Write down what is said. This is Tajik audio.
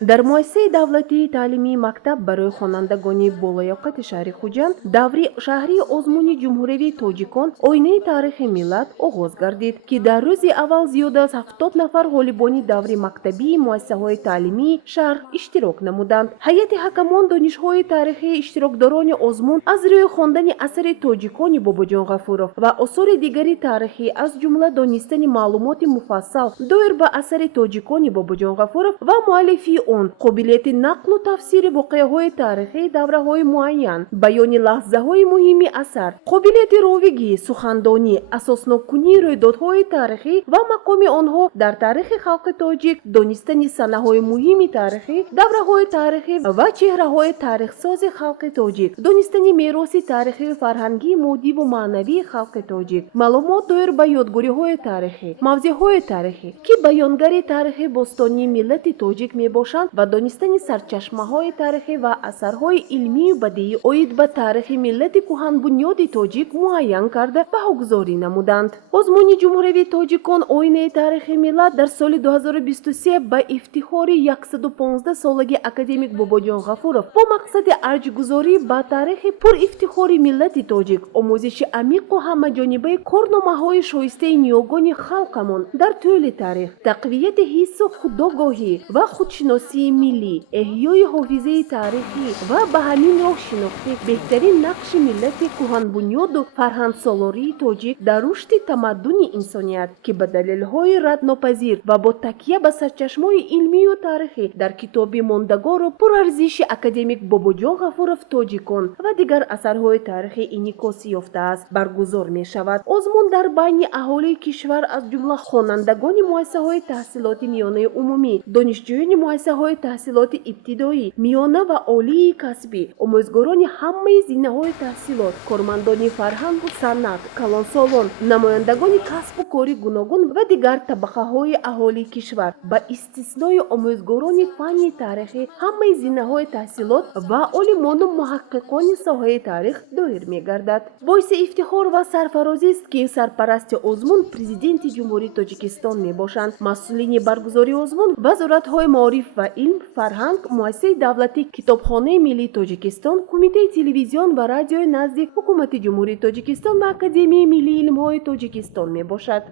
дар муассисаи давлатии таълимии мактаб барои хонандагони болоёқати шаҳри Хуҷанд даври шаҳри озмуни ҷумҳуриявии Тоҷикон оинаи тарихи миллат оғоз гардид, ки дар рӯзи аввал зиёда аз 70 нафар ғолибони даври мактабии муассисаҳои таълимии шаҳр иштирок намуданд. ҳайати ҳакамон донишҳои тарихии иштирокдорони озмун аз рӯи хондани асари тоҷикони Бобоҷон Ғафуров ва осори дигари тарихӣ аз ҷумла донистани маълумоти муфассал доир ба асари тоҷикони Бобоҷон Ғафуров ва муаллифи он қобилияти нақлу тафсири воқеаҳои тарихии давраҳои муайян, баёни лаҳзаҳои муҳими асар, қобилияти ровигӣ, сухандонӣ, асоснокунии рӯйдодҳои тарихӣ ва мақоми онҳо дар тарихи халқи тоҷик, донистани санаҳои муҳими тарихӣ, давраҳои тарихӣ ва чеҳраҳои тарихсози халқи тоҷик, донистани мероси тарихию фарҳангии моддиву маънавии халқи тоҷик, маълумот доир ба ёдгориҳои тарихӣ, мавзеъҳои тарихӣ, ки баёнгари тарихи бостонии миллати тоҷик мебошанд ва донистани сарчашмаҳои тарихӣ ва асарҳои илмию бадиӣ оид ба тарихи миллати кӯҳанбунёди тоҷик муайян карда баҳогузорӣ намуданд. Озмуни ҷумҳуриявии Тоҷикон оинаи тарихи миллат дар соли 2023 ба ифтихори 115-солаги академик Бобоҷон Ғафуров бо мақсади арҷгузорӣ ба тарихи пурифтихори миллати тоҷик, омӯзиши амиқу ҳамаҷонибаи корномаҳои шоистаи ниёгони халқамон дар тӯли тарих, тақвияти ҳиссу худогоҳӣ ва худшиносии миллӣ, эҳёи ҳофизаи тарихӣ ва ба ҳамин роҳ шинохти беҳтарин нақши миллати кӯҳанбунёду фарҳангсолории тоҷик дар рушди тамаддуни инсоният, ки ба далелҳои раднопазир ва бо такя ба сарчашмаҳои илмию тарихӣ дар китоби мондагору пурарзиши академик Бобоҷон Ғафуров Тоҷикон ва дигар асарҳои тарихӣ инъикос ёфтааст, баргузор мешавад. Озмун дар байни аҳолии кишвар аз ҷумла хонандагони муассисаҳои таҳсилоти миёнаи умумӣ, донишҷӯёни муассисаҳои таҳсилоти ибтидоӣ, миёна ва олии касбӣ, омӯзгорони ҳамаи зинаҳои таҳсилот, кормандони фарҳангу санъат, калонсолон, намояндагони касбу кори гуногун ва дигар табақаҳои аҳолии кишвар ба истиснои омӯзгорони фанни тарихӣ, ҳамаи зинаҳои таҳсилот ва олимону муҳаққиқони соҳаи тарих доир мегардад. Боиси ифтихор ва сарфарозист, ки сарпарасти озмун президенти ҷумҳурии Тоҷикистон мебошанд. Масъулини баргузории озмун вазоратҳои маориф ва илм, фарҳанг, муассисаи давлатӣ, китобхонаи миллии Тоҷикистон, кумитаи телевизион ва радиои назди ҳукумати ҷумҳурии Тоҷикистон ва Академияи миллии илмҳои Тоҷикистон мебошад.